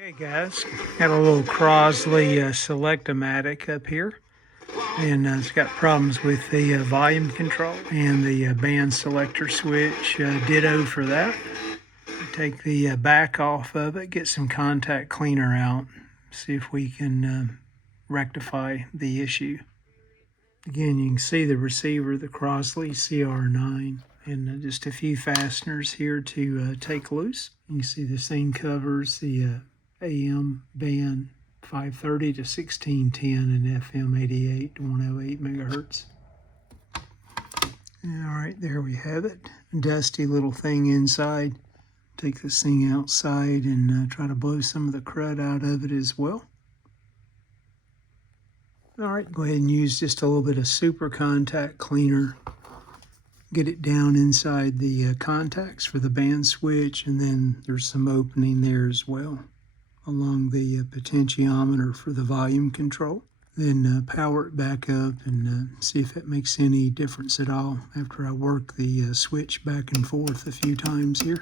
Hey guys, got a little Crosley Selectomatic up here, and it's got problems with the volume control and the band selector switch. Ditto for that. Take the back off of it, get some contact cleaner out, see if we can rectify the issue. Again, you can see the receiver, the Crosley CR-9, and just a few fasteners here to take loose. You can see this thing covers the AM band 530 to 1610 and FM 88 to 108 megahertz. All right, there we have it. Dusty little thing inside. Take this thing outside and try to blow some of the crud out of it as well. All right, go ahead and use just a little bit of super contact cleaner. Get it down inside the contacts for the band switch, and then there's some opening there as well along the potentiometer for the volume control. Then power it back up and see if it makes any difference at all after I work the switch back and forth a few times here.